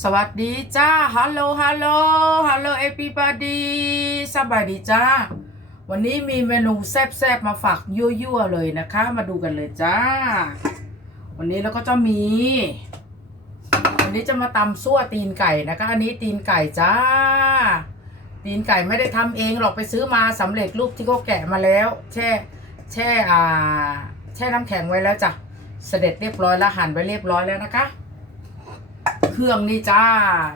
สวัสดีจ้า ฮัลโหล ฮัลโหล ฮัลโหลเอพีบาดีสบายดีจ้า วันนี้มีเมนูแซ่บๆ มาฝากยั่วๆ เลยนะคะ มาดูกันเลยจ้า วันนี้เราก็จะมี วันนี้จะมาตำซั่วตีนไก่นะคะ อันนี้ตีนไก่จ้า ตีนไก่ไม่ได้ทำเองหรอกไปซื้อมาสำเร็จรูปที่เขาแกะมาแล้ว แช่ แช่อ่า แช่น้ำแข็งไว้แล้วจ้ะ เสด็จเรียบร้อยแล้วหั่นไว้เรียบร้อยแล้วนะคะ เครื่องนี่จ้า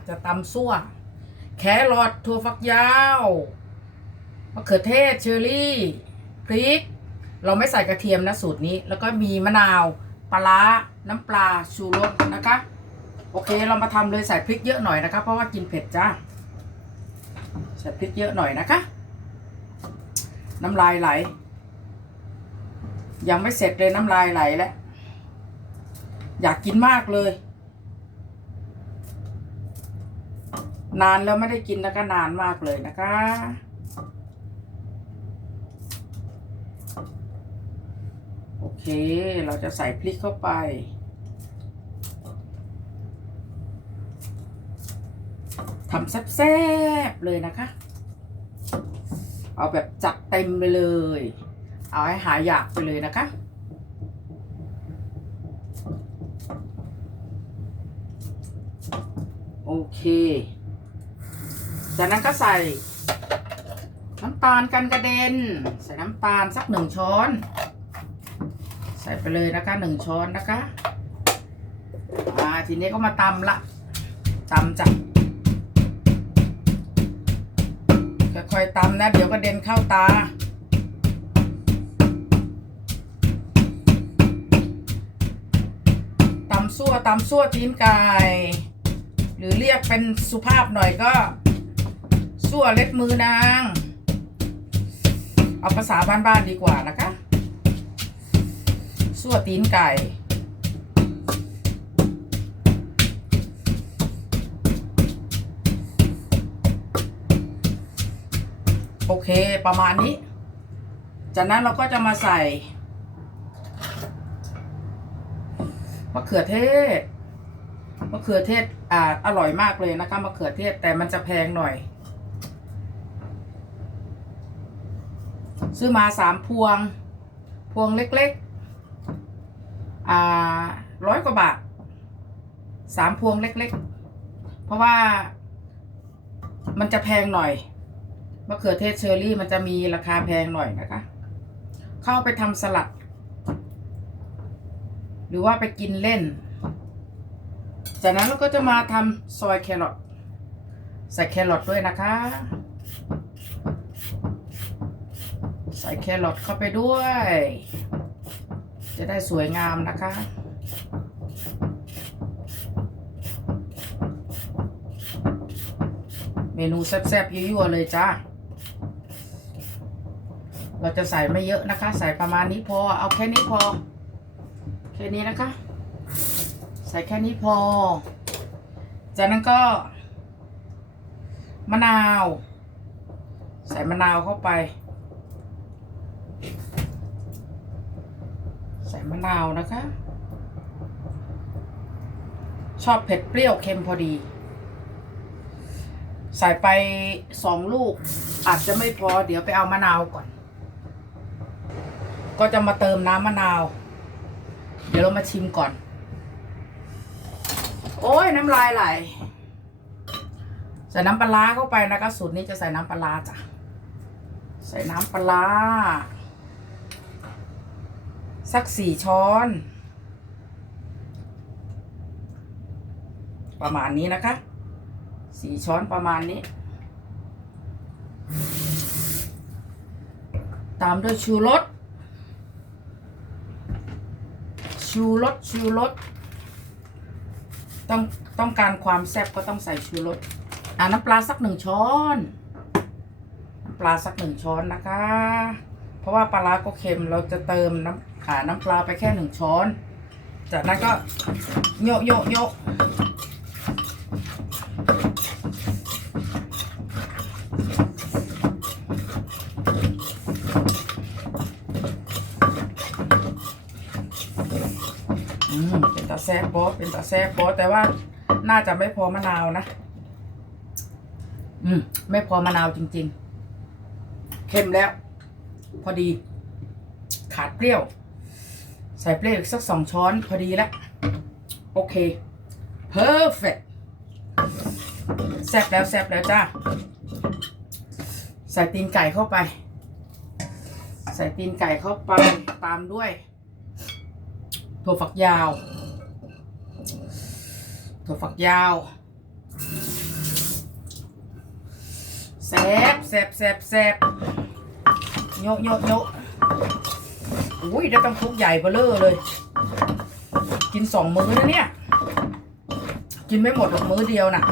จะตำซั่ว แครอทถั่วฝักยาวมะเขือเทศเชอร์รี่ พริก เราไม่ใส่กระเทียมนะสูตรนี้ แล้วก็มีมะนาวปลาร้าน้ำปลาชูรสนะคะ โอเคเรามาทำเลยใส่พริกเยอะหน่อยนะคะ เพราะว่ากินเผ็ดจ้าใส่พริกเยอะหน่อยนะคะ น้ำลายไหล ยังไม่เสร็จเลยน้ำลายไหลแล้วอยากกินมากเลย นานแล้วไม่ได้กินนะคะนานมากเลยนะคะ โอเค เราจะใส่พริกเข้าไป ทำแซ่บๆเลยนะคะ เอาแบบจัดเต็มไปเลย เอาให้หายอยากไปเลยนะคะโอเค จากนั้นก็ใส่ น้ำตาลกันกระเด็น ใส่น้ำตาลสักหนึ่งช้อน ใส่ไปเลยนะคะหนึ่งช้อนนะคะอ่าทีนี้ก็มาตำละตำจ้ะค่อยๆตำนะ เดี๋ยวกระเด็นเข้าตาตำซั่วตำซั่วตีนไก่หรือเรียกเป็นสุภาพหน่อยก็ ซั่วเล็ดมือนาง เอาภาษาบ้านๆดีกว่านะคะซั่วตีนไก่ โอเคประมาณนี้ จากนั้นเราก็จะมาใส่มะเขือเทศมะเขือเทศอ่าอร่อยมากเลยนะคะมะเขือเทศแต่มันจะแพงหน่อย ซื้อมาสามพวง พวงเล็กๆอ่าร้อยกว่าบาทสามพวงเล็กๆ เพราะว่ามันจะแพงหน่อยมะเขือเทศเชอร์รี่มันจะมีราคาแพงหน่อยนะคะ เข้าไปทำสลัด หรือว่าไปกินเล่น จากนั้นเราก็จะมาทำซอยแครอทใส่แครอทด้วยนะคะ ใส่แครอทเข้าไปด้วย จะได้สวยงามนะคะ เมนูแซ่บๆยั่วๆเลยจ้าเราจะใส่ไม่เยอะนะคะ ใส่ประมาณนี้พอ เอาแค่นี้พอ แค่นี้นะคะ ใส่แค่นี้พอ จากนั้นก็มะนาว ใส่มะนาวเข้าไป ใส่ มะนาวนะคะ ชอบเผ็ดเปรี้ยวเค็มพอดี ใส่ไปสองลูก อาจจะไม่พอเดี๋ยวไปเอามะนาวก่อน ก็จะมาเติมน้ำมะนาว เดี๋ยวเรามาชิมก่อน โอ้ยน้ำลายไหลใส่น้ำปลาเข้าไปนะคะสูตรนี้จะใส่น้ำปลาจ้ะใส่น้ำปลาร้า สักสี่ช้อน ประมาณนี้นะคะสี่ช้อนประมาณนี้ ตามด้วยชูรสชูรสชูรสต้องต้องการความแซ่บก็ต้องใส่ชูรสอ่าน้ำปลาสักหนึ่งช้อนน้ำปลาสักหนึ่งช้อนนะคะ เพราะว่าปลาร้าก็เค็มเราจะเติมน้ำ ขาน้ำปลาไปแค่หนึ่งช้อน จากนั้นก็โยกโยกโยกอืมเป็นตาแซ่บปอเป็นตาแซ่บปอแต่ว่าน่าจะไม่พอมะนาวนะ อืม ไม่พอมะนาวจริง ๆ เค็มแล้ว พอดี ขาดเปรี้ยว ส่เปรี้ยวอีกสักสองช้อนพอดีแล้วโอเค perfect แซ่บแล้วแซ่บแล้วจ้าใส่ตีนไก่เข้าไป ใส่ตีนไก่เข้าไปตามด้วย ถั่วฝักยาว ถั่วฝักยาวแซบแซบแซบแซบโยกโยกโยก อุ้ยได้ต้องทุกใหญ่เบลเลอเลย กินสองมื้อนะเนี่ย กินไม่หมดหรอกมื้อเดียวน่ะ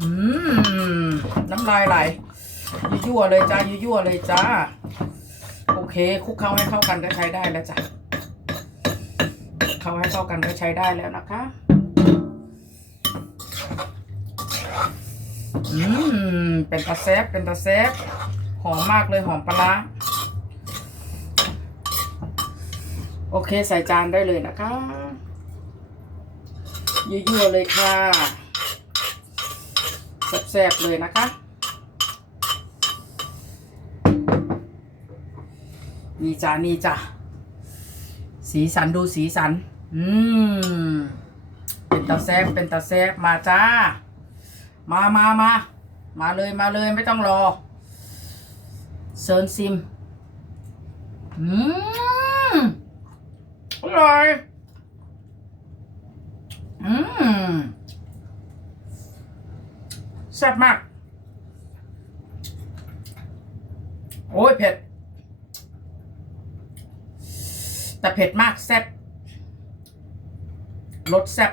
อืมน้ำลายไหลยั่วเลยจ้ายั่วเลยจ้า โอเคคลุกเคล้าให้เข้ากันก็ใช้ได้แล้วจ้ะเข้าให้เข้ากันก็ใช้ได้แล้วนะคะอืมเป็นตาแซบเป็นตาแซบ หอมมากเลยหอมปลาโอเคใส่จานได้เลยนะคะยั่วๆเลยค่ะแซ่บๆเลยนะคะ นี่จ้านี่จ้าสีสันดูสีสัน อืม เป็นตาแซบเป็นตาแซบมาจ้า มามามามาเลยมาเลยไม่ต้องรอ เซิร์นซิม อืมอร่อย อืมแซ่บมาก โอ้ยเผ็ด แต่เผ็ดมากแซ่บรสแซ่บ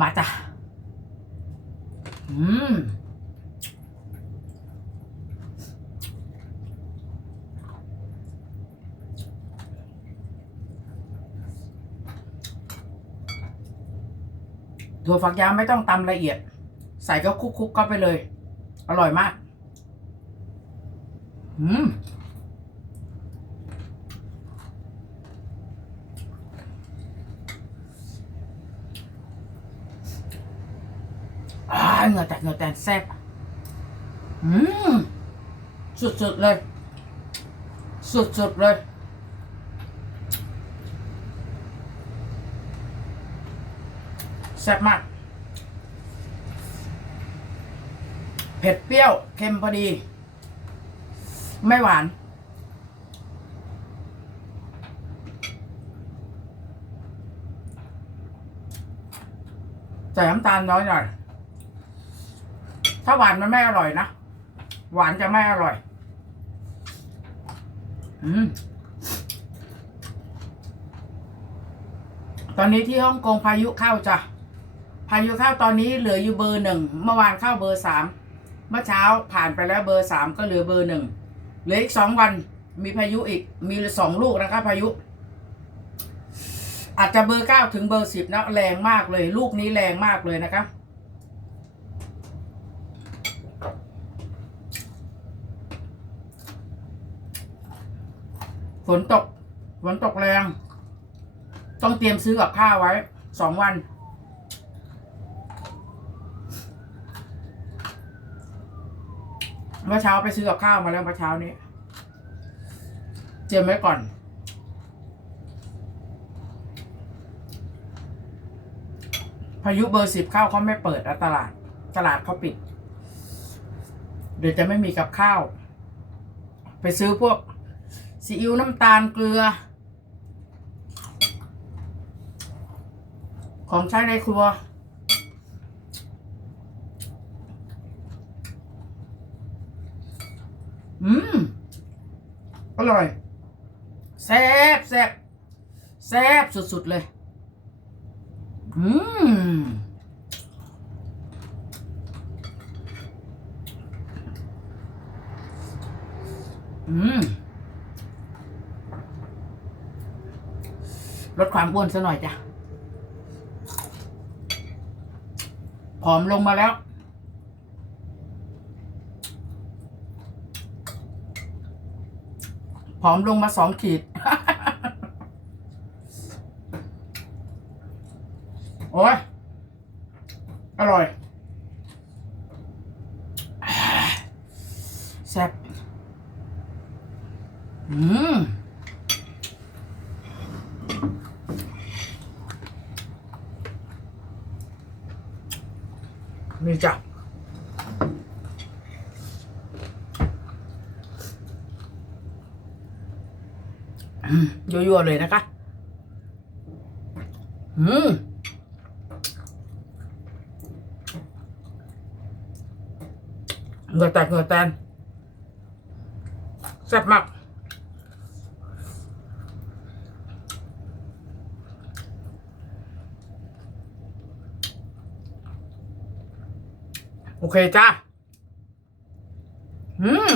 มาจ้ะอืม ถั่วฝักยาวไม่ต้องตำละเอียด ใส่ก็คุกๆก็ไปเลย อร่อยมาก อืมอ่าเหงื่อแตกเหงื่อแตกแซ่บอืมสุดๆเลย สุดๆเลย แซ่บมาก เผ็ดเปรี้ยวเค็มพอดี ไม่หวาน ใส่น้ำตาลน้อยหน่อย ถ้าหวานมันไม่อร่อยนะ หวานจะไม่อร่อย อืมตอนนี้ที่ฮ่องกงพายุเข้าจ้ะ พายุเข้าตอนนี้เหลืออยู่เบอร์หนึ่งเมื่อวานเข้าเบอร์สามเมื่อเช้าผ่านไปแล้วเบอร์สามก็เหลือเบอร์หนึ่งเหลืออีกสองวันมีพายุอีกมีสองลูกนะคะพายุ อาจจะเบอร์เก้าถึงเบอร์สิบนะแรงมากเลย ลูกนี้แรงมากเลยนะคะฝนตกฝนตกแรง ต้องเตรียมซื้อกับข้าวไว้สองวัน มื่อเช้าไปซื้อกับข้าวมาแล้วเมื่อเช้านี้เตรียมไว้ก่อน พายุเบอร์สิบข้าวเขาไม่เปิดตลาด ตลาดเขาปิด เดี๋ยวจะไม่มีกับข้าว ไปซื้อพวกซีอิ๊วน้ำตาลเกลือ ของใช้ในครัว อืม อ ร่อยแซ่บแซ่บแซ่บสุด ๆ เลย อืมอืมลดความอ้วนซะหน่อยจ้ะผอมลงมาแล้ว ผอมลงมาสองขีด โอ้ย อร่อย แซ่บ อืมนี่จ้ะอืม ยั่วๆเลยนะคะอืมเหงื่อแตกเหงื่อแตนแซ่บมากโอเคจ้า อืม